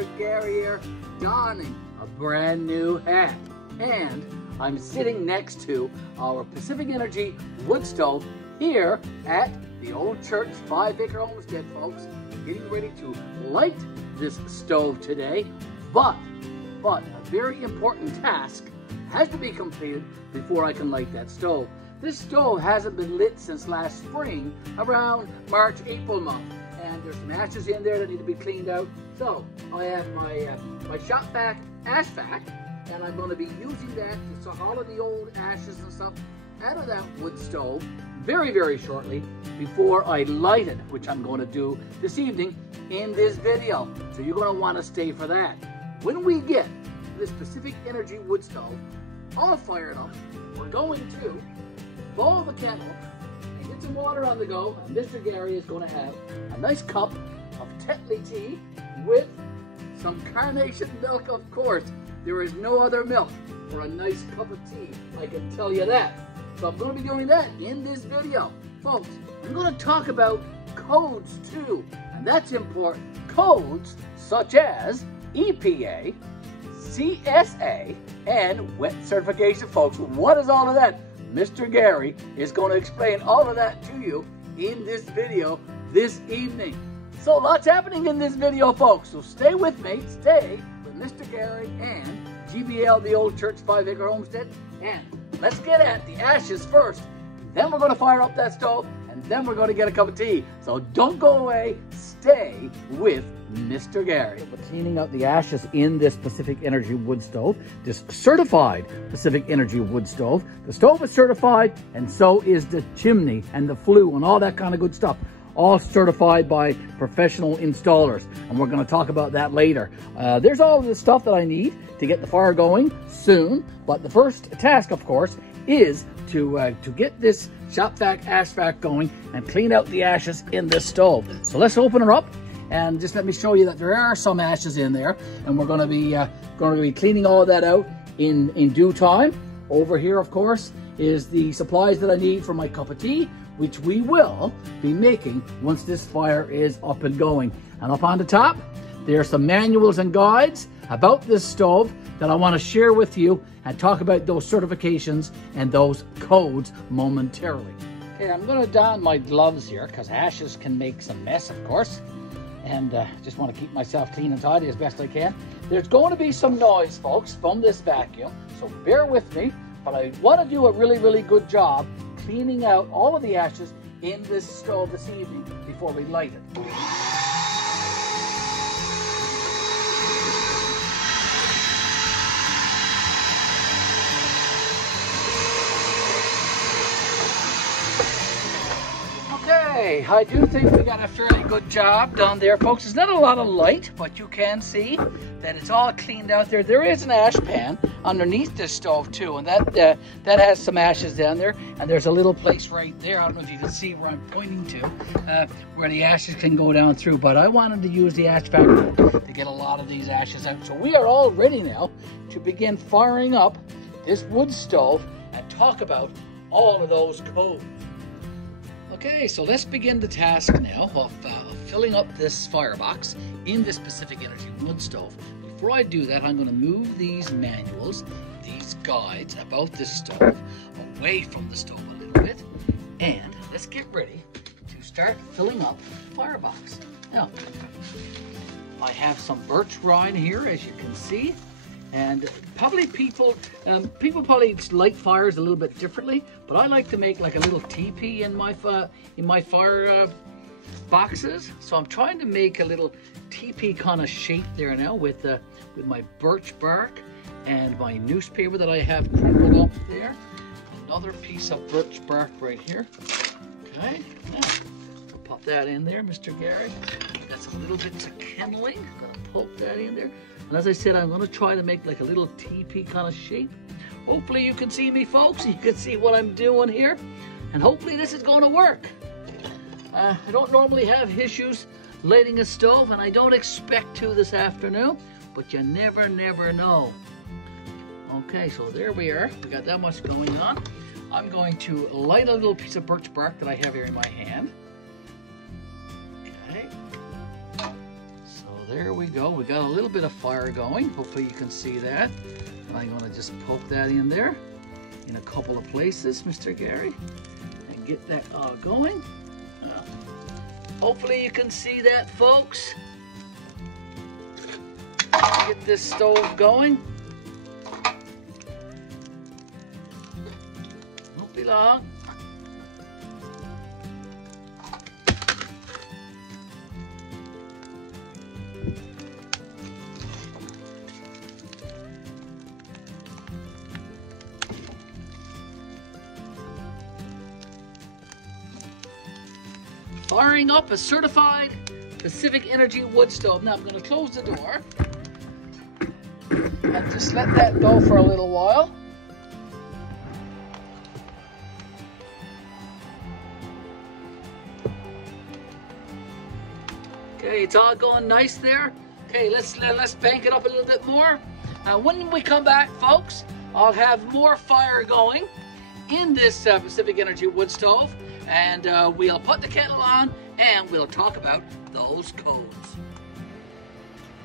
Mr. Garry here, donning a brand new hat. And I'm sitting next to our Pacific Energy wood stove here at the old church 5-acre homestead, folks. Getting ready to light this stove today, but a very important task has to be completed before I can light that stove. This stove hasn't been lit since last spring, around March, April month. And there's some ashes in there that need to be cleaned out. So I have my shop vac ash vac, and I'm going to be using that to suck all of the old ashes and stuff out of that wood stove very, very shortly before I light it, which I'm going to do this evening in this video. So you're going to want to stay for that. When we get this Pacific Energy wood stove all fired up, we're going to boil the kettle and get some water on the go. And Mr. Garry is going to have a nice cup of Tetley tea with some Carnation milk, of course. There is no other milk for a nice cup of tea, I can tell you that. So I'm going to be doing that in this video. Folks, I'm going to talk about codes too, and that's important. Codes such as EPA, CSA, and wet certification, folks. What is all of that? Mr. Garry is going to explain all of that to you in this video this evening. So lots happening in this video, folks. So stay with me, stay with Mr. Garry and GBL, the old church 5-acre homestead. And let's get at the ashes first. Then we're going to fire up that stove, and then we're going to get a cup of tea. So don't go away, stay with Mr. Garry. We're cleaning out the ashes in this Pacific Energy wood stove, this certified Pacific Energy wood stove. The stove is certified, and so is the chimney and the flue and all that kind of good stuff. All certified by professional installers, and we're going to talk about that later. There's all the stuff that I need to get the fire going soon, but the first task, of course, is to get this shop vac ash vac going and clean out the ashes in this stove. So let's open her up and just let me show you that there are some ashes in there, and we're going to be cleaning all of that out in due time. Over here, of course, is the supplies that I need for my cup of tea, which we will be making once this fire is up and going. And up on the top, there are some manuals and guides about this stove that I want to share with you and talk about those certifications and those codes momentarily. Okay, I'm going to don my gloves here because ashes can make some mess, of course. And just want to keep myself clean and tidy as best I can. There's going to be some noise, folks, from this vacuum, so bear with me. But I want to do a really, really good job cleaning out all of the ashes in this stove this evening before we light it. Okay, I do think we got a fairly good job done there, folks. It's not a lot of light, but you can see that it's all cleaned out there. There is an ash pan underneath this stove too, and that has some ashes down there, and there's a little place right there. I don't know if you can see where I'm pointing to, where the ashes can go down through, but I wanted to use the ash vac to get a lot of these ashes out. So we are all ready now to begin firing up this wood stove and talk about all of those codes. Okay, so let's begin the task now of filling up this firebox in this Pacific Energy wood stove. Before I do that, I'm going to move these manuals, these guides about this stove away from the stove a little bit, and let's get ready to start filling up the firebox. Now, I have some birch rind here, as you can see. And probably people probably light fires a little bit differently, but I like to make like a little teepee in my fire boxes. So I'm trying to make a little teepee kind of shape there now with my birch bark and my newspaper that I have crumpled up there. Another piece of birch bark right here. Okay, now I'll pop that in there, Mr. Garry. That's a little bit of kindling. I'm gonna poke that in there. And as I said, I'm going to try to make like a little teepee kind of shape. Hopefully you can see me, folks. You can see what I'm doing here. And hopefully this is going to work. I don't normally have issues lighting a stove, and I don't expect to this afternoon. But you never know. Okay, so there we are. We got that much going on. I'm going to light a little piece of birch bark that I have here in my hand. Okay. So there we go. We got a little bit of fire going. Hopefully you can see that. I'm going to just poke that in there in a couple of places, Mr. Garry, and get that going. Hopefully you can see that, folks. Get this stove going. Won't be long. Firing up a certified Pacific Energy wood stove. Now I'm going to close the door and just let that go for a little while. Okay, it's all going nice there. Okay, let's bank it up a little bit more. When we come back, folks, I'll have more fire going in this Pacific Energy wood stove. And we'll put the kettle on and we'll talk about those codes.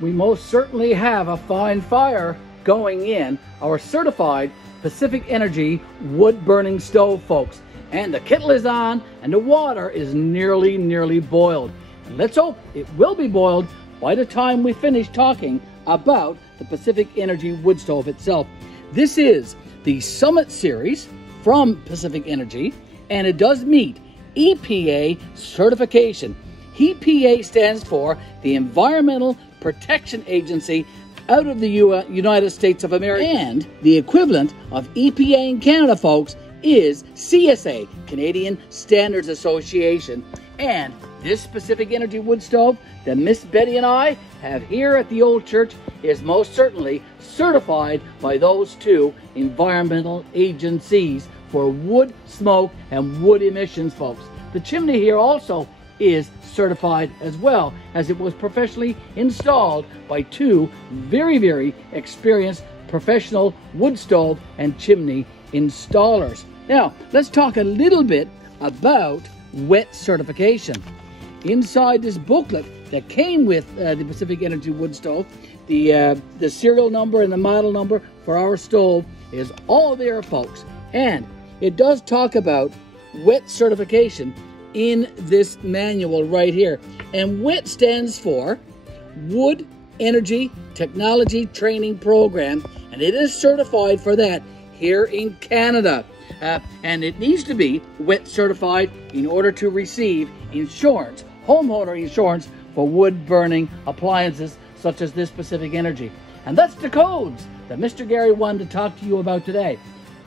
We most certainly have a fine fire going in our certified Pacific Energy wood burning stove, folks. And the kettle is on and the water is nearly boiled. And let's hope it will be boiled by the time we finish talking about the Pacific Energy wood stove itself. This is the Summit series from Pacific Energy, and it does meet EPA certification. EPA stands for the Environmental Protection Agency out of the United States of America. And the equivalent of EPA in Canada, folks, is CSA, Canadian Standards Association. And this Pacific Energy wood stove that Miss Betty and I have here at the old church is most certainly certified by those two environmental agencies for wood smoke and wood emissions, folks. The chimney here also is certified as well, as it was professionally installed by two very experienced professional wood stove and chimney installers. Now, let's talk a little bit about wet certification. Inside this booklet that came with the Pacific Energy wood stove, the serial number and the model number for our stove is all there, folks. And it does talk about WET certification in this manual right here. And WET stands for Wood Energy Technology Training Program, and it is certified for that here in Canada. And it needs to be WET certified in order to receive insurance, homeowner insurance for wood burning appliances such as this Pacific Energy. And that's the codes that Mr. Garry wanted to talk to you about today.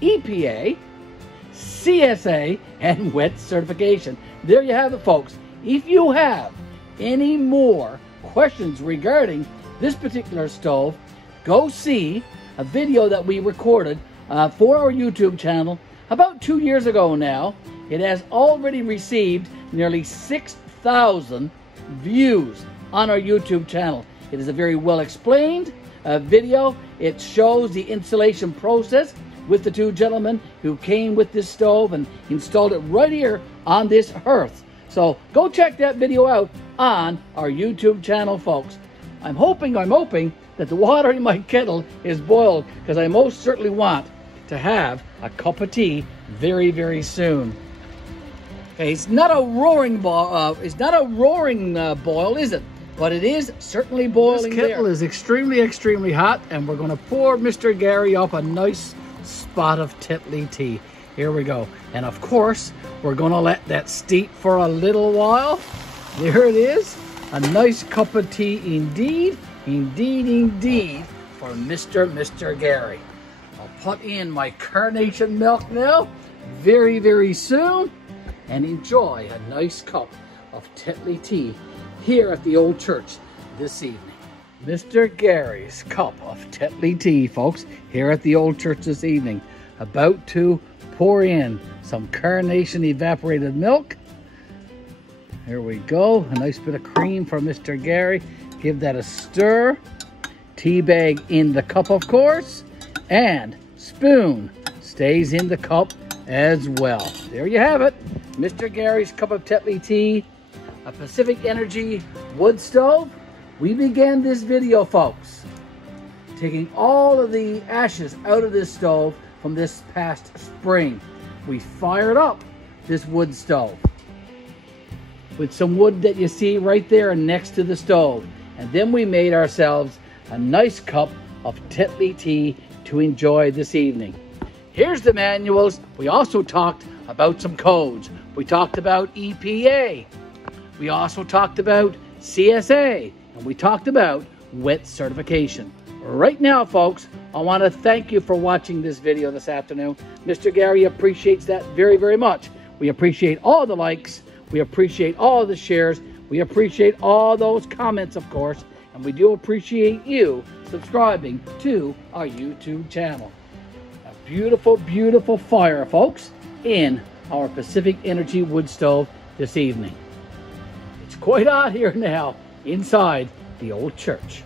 EPA, CSA, and WET certification. There you have it, folks. If you have any more questions regarding this particular stove, go see a video that we recorded for our YouTube channel about 2 years ago now. It has already received nearly 6,000 views on our YouTube channel. It is a very well explained video. It shows the installation process with the two gentlemen who came with this stove and installed it right here on this hearth. So go check that video out on our YouTube channel, folks. I'm hoping that the water in my kettle is boiled, because I most certainly want to have a cup of tea very soon. Okay, it's not a roaring boil, is it? But it is certainly boiling. This kettle is extremely hot, and we're going to pour Mr. Garry up a nice spot of Tetley tea. Here we go. And of course, we're going to let that steep for a little while. There it is. A nice cup of tea indeed for Mr. Garry. I'll put in my Carnation milk now very soon, and enjoy a nice cup of Tetley tea here at the old church this evening. Mr. Garry's cup of Tetley tea, folks, here at the old church this evening. About to pour in some Carnation evaporated milk. Here we go. A nice bit of cream for Mr. Garry. Give that a stir. Tea bag in the cup, of course. And spoon stays in the cup as well. There you have it. Mr. Garry's cup of Tetley tea. A Pacific Energy wood stove We began this video, folks, taking all of the ashes out of this stove from this past spring. We fired up this wood stove with some wood that you see right there next to the stove. And then we made ourselves a nice cup of Tetley tea to enjoy this evening. Here's the manuals. We also talked about some codes. We talked about EPA. We also talked about CSA. And we talked about wet certification. Right now, folks, I want to thank you for watching this video this afternoon. Mr. Garry appreciates that very, very much. We appreciate all the likes. We appreciate all the shares. We appreciate all those comments, of course. And we do appreciate you subscribing to our YouTube channel. A beautiful, beautiful fire, folks, in our Pacific Energy wood stove this evening. It's quite hot here now inside the old church.